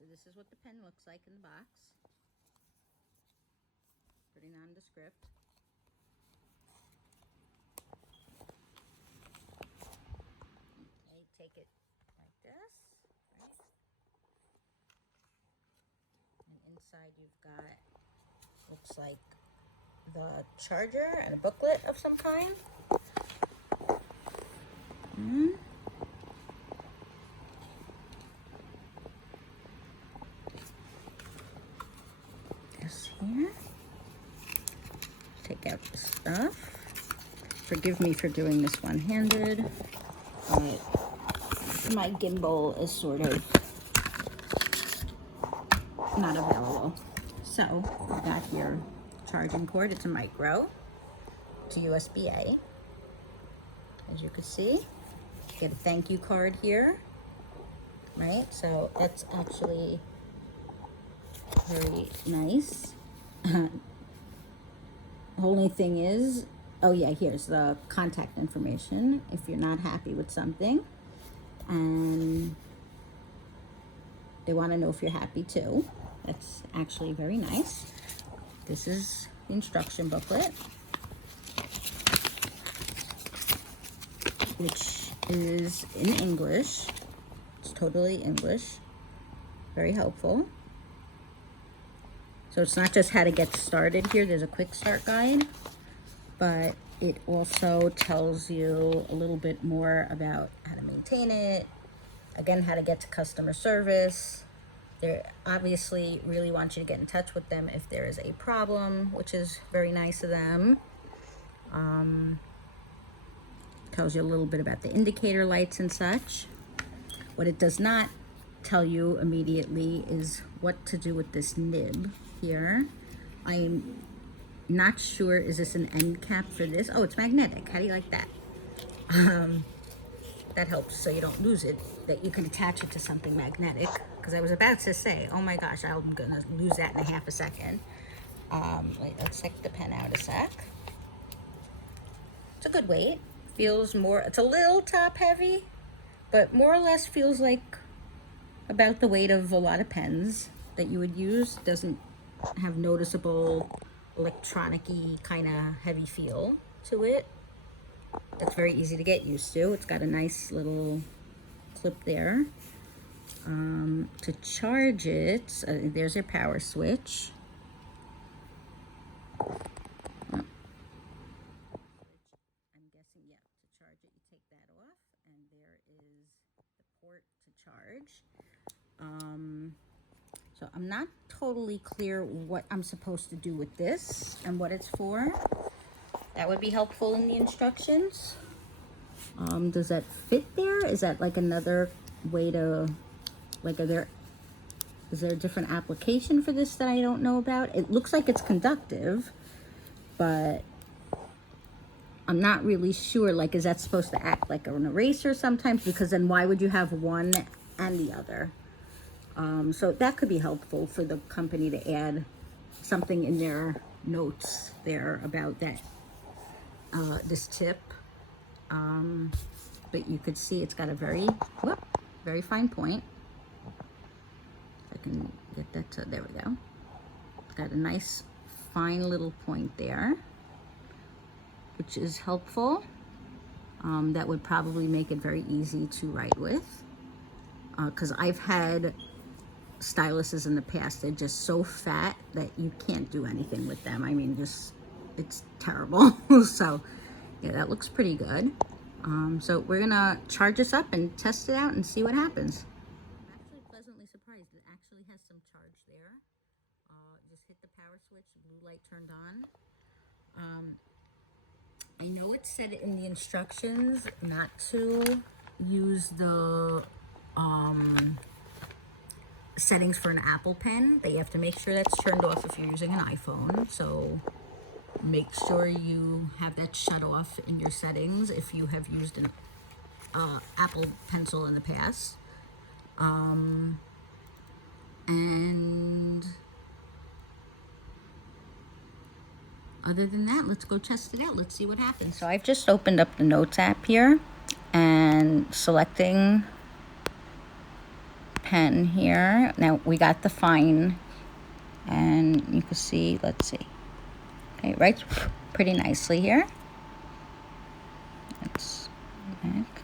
So this is what the pen looks like in the box. Pretty nondescript. Okay, take it like this, right? And inside you've got, looks like the charger and a booklet of some kind. This here. Take out the stuff. Forgive me for doing this one-handed, but my gimbal is sort of not available. So we got here charging cord. It's a micro to USB-A. As you can see, get a thank you card here, right? So that's actually very nice. The only thing is, oh yeah, here's the contact information if you're not happy with something, and they want to know if you're happy too. That's actually very nice. This is the instruction booklet, which is in English. It's totally English. Very helpful. So it's not just how to get started here. There's a quick start guide, but it also tells you a little bit more about how to maintain it. Again, how to get to customer service. They obviously really want you to get in touch with them if there is a problem, which is very nice of them. Tells you a little bit about the indicator lights and such. What it does not tell you immediately is what to do with this nib here. I'm not sure, is this an end cap for this? Oh, it's magnetic. How do you like that? That helps so you don't lose it, that you can attach it to something magnetic, because I was about to say, oh my gosh, I'm gonna lose that in a half a second. Wait, let's take the pen out a sec. It's a good weight. Feels more, it's a little top heavy, but more or less feels like about the weight of a lot of pens that you would use. Doesn't have noticeable electronic-y kind of heavy feel to it. That's very easy to get used to. It's got a nice little clip there. To charge it, there's your power switch. Oh. I'm guessing, yeah, to charge it, you take that off, and there is the port to charge. So I'm not totally clear what I'm supposed to do with this and what it's for. That would be helpful in the instructions. Does that fit there? Is that like another way to, like, is there a different application for this that I don't know about? It looks like it's conductive, but I'm not really sure. Like, is that supposed to act like an eraser sometimes? Because then why would you have one and the other? So that could be helpful for the company to add something in their notes there about that, this tip. But you could see it's got a very fine point. If I can get that to, there we go. It's got a nice fine little point there, which is helpful. That would probably make it very easy to write with. Because I've had styluses in the past, they're just so fat that you can't do anything with them. I mean, just, it's terrible. So yeah, that looks pretty good. So we're gonna charge this up and test it out and see what happens. I'm actually pleasantly surprised. It actually has some charge there. Just hit the power switch, the blue light turned on. I know it said in the instructions not to use the settings for an Apple Pen, that you have to make sure that's turned off if you're using an iPhone. So make sure you have that shut off in your settings if you have used an Apple Pencil in the past. And other than that, let's go test it out. Let's see what happens. So I've just opened up the Notes app here and selecting pen here. Now we got the fine, and you can see, let's see. Okay, writes pretty nicely here. Let's back.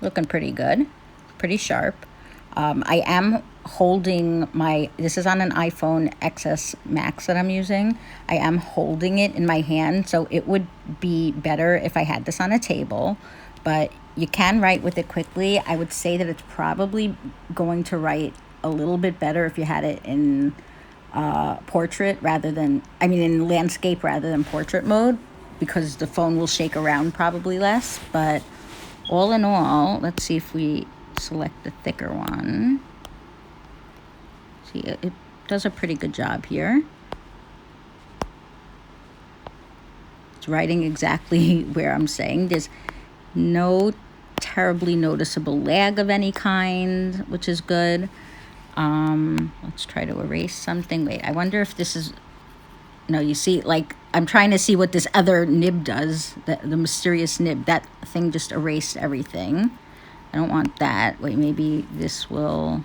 Looking pretty good, pretty sharp. I am holding my, this is on an iPhone XS Max that I'm using. I am holding it in my hand, so it would be better if I had this on a table, but you can write with it quickly. I would say that it's probably going to write a little bit better if you had it in portrait rather than, I mean in landscape rather than portrait mode, because the phone will shake around probably less. But all in all, let's see if we select the thicker one. See, it does a pretty good job here. It's writing exactly where I'm saying. There's no terribly noticeable lag of any kind, which is good. Let's try to erase something. Wait, I wonder if this is, no, you see, like, I'm trying to see what this other nib does, the mysterious nib. That thing just erased everything. I don't want that. Wait, maybe this will,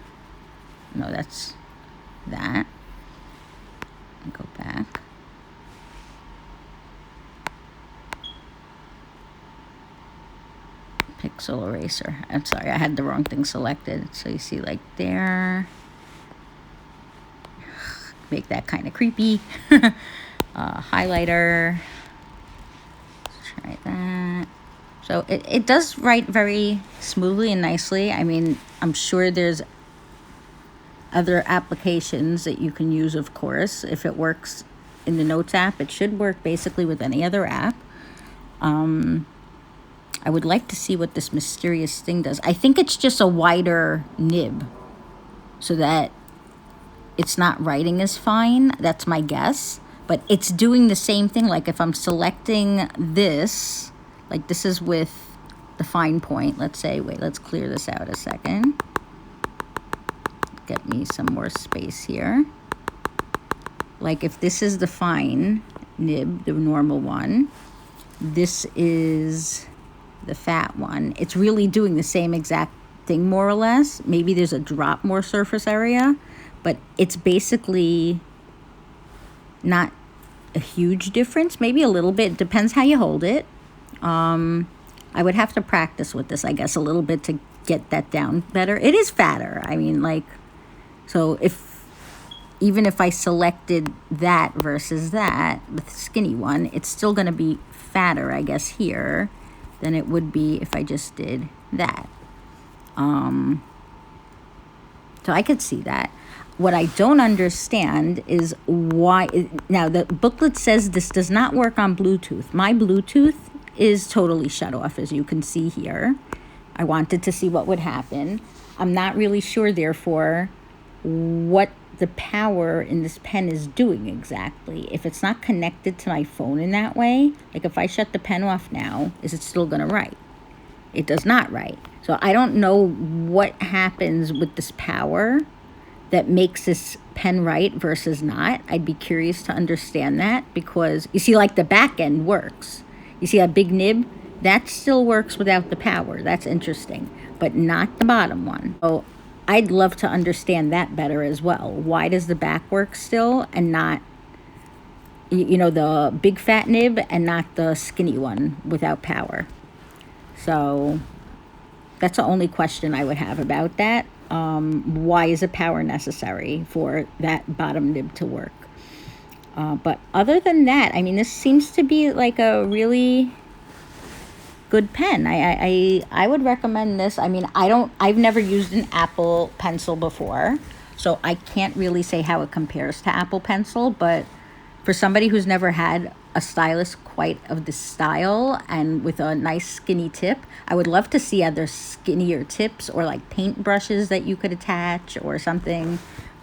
no, that's that. Go back. Pixel eraser. I'm sorry, I had the wrong thing selected. So you see, like, there. Make that kind of creepy. Highlighter. Let's try that. So it does write very smoothly and nicely. I mean, I'm sure there's other applications that you can use, of course. If it works in the Notes app, it should work basically with any other app. I would like to see what this mysterious thing does. I think it's just a wider nib so that it's not writing as fine. That's my guess. But it's doing the same thing. Like if I'm selecting this, like this is with the fine point. Let's say, wait, let's clear this out a second. Get me some more space here. Like if this is the fine nib, the normal one, this is the fat one. It's really doing the same exact thing, more or less. Maybe there's a drop more surface area, but it's basically not a huge difference. Maybe a little bit. Depends how you hold it. I would have to practice with this, I guess, a little bit to get that down better. It is fatter. I mean, like, so even if I selected that versus that, the skinny one, it's still going to be fatter, I guess, here than it would be if I just did that. So I could see that. What I don't understand is why, now the booklet says this does not work on Bluetooth. My Bluetooth is totally shut off, as you can see here. I wanted to see what would happen. I'm not really sure, therefore, what the power in this pen is doing exactly. If it's not connected to my phone in that way, like if I shut the pen off now, is it still going to write? It does not write. So I don't know what happens with this power that makes this pen write versus not. I'd be curious to understand that, because you see, like the back end works. You see that big nib? That still works without the power. That's interesting, but not the bottom one. So I'd love to understand that better as well. Why does the back work still and not, you know, the big fat nib and not the skinny one without power? So that's the only question I would have about that. Why is a power necessary for that bottom nib to work? But other than that, I mean, this seems to be like a really good pen. I would recommend this. I mean, I've never used an Apple Pencil before, so I can't really say how it compares to Apple Pencil, but for somebody who's never had a stylus quite of this style and with a nice skinny tip, I would love to see other skinnier tips or like paint brushes that you could attach or something.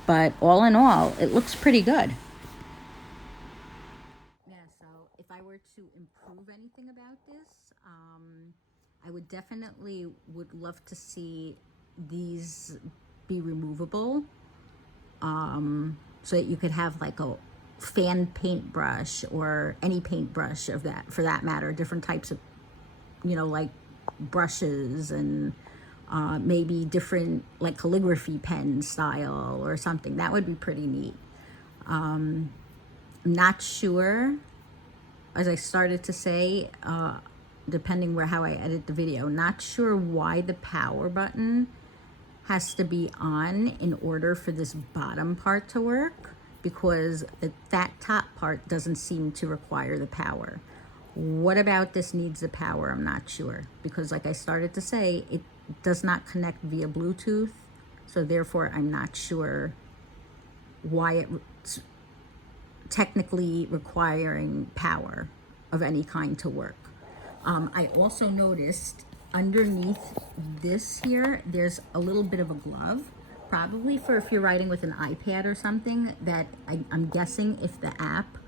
But all in all, it looks pretty good. Yeah, so if I were to improve anything about this, I would definitely would love to see these be removable, so that you could have like a fan paintbrush or any paintbrush of that, for that matter, different types of, you know, like brushes and maybe different like calligraphy pen style or something. That would be pretty neat. I'm not sure, as I started to say, depending where how I edit the video, not sure why the power button has to be on in order for this bottom part to work, because that top part doesn't seem to require the power. What about this needs the power? I'm not sure, because like I started to say, it does not connect via Bluetooth, so therefore I'm not sure why it's technically requiring power of any kind to work. I also noticed underneath this here, there's a little bit of a glove, probably for if you're writing with an iPad or something, that I'm guessing if the app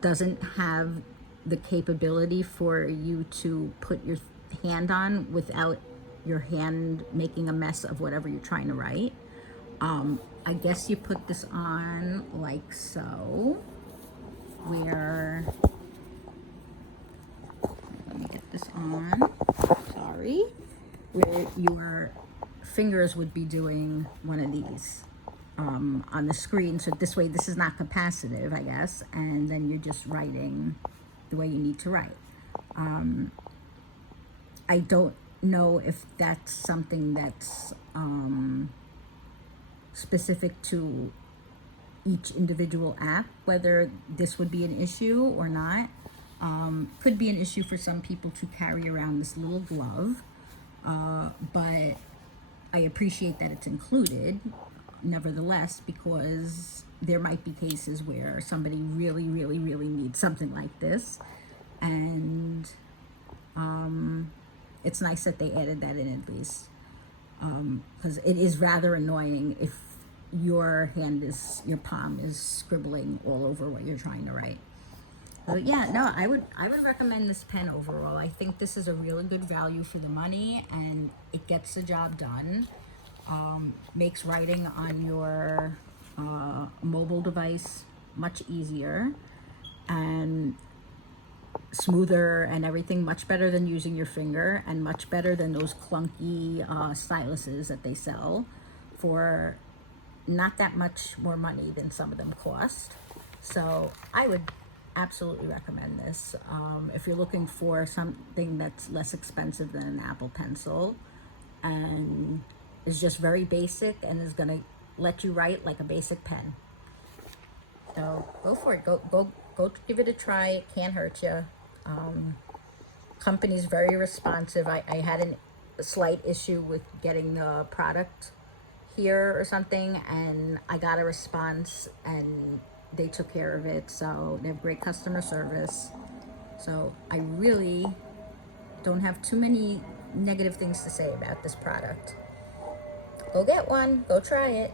doesn't have the capability for you to put your hand on without your hand making a mess of whatever you're trying to write. I guess you put this on like so, where, let me get this on, sorry, where your fingers would be doing one of these on the screen. So this way, this is not capacitive, I guess, and then you're just writing the way you need to write. I don't know if that's something that's specific to each individual app, whether this would be an issue or not. Could be an issue for some people to carry around this little glove, but I appreciate that it's included nevertheless, because there might be cases where somebody really needs something like this, and it's nice that they added that in at least, because it is rather annoying if your palm is scribbling all over what you're trying to write. So yeah, no, I would recommend this pen overall. I think this is a really good value for the money, and it gets the job done. Makes writing on your mobile device much easier and smoother and everything, much better than using your finger, and much better than those clunky styluses that they sell for not that much more money than some of them cost. So I would absolutely recommend this if you're looking for something that's less expensive than an Apple Pencil and is just very basic and is going to let you write like a basic pen. So go for it. Go give it a try. It can't hurt you. Company's very responsive. I had a slight issue with getting the product here or something, and I got a response and they took care of it. So they have great customer service. So I really don't have too many negative things to say about this product. Go get one. Go try it.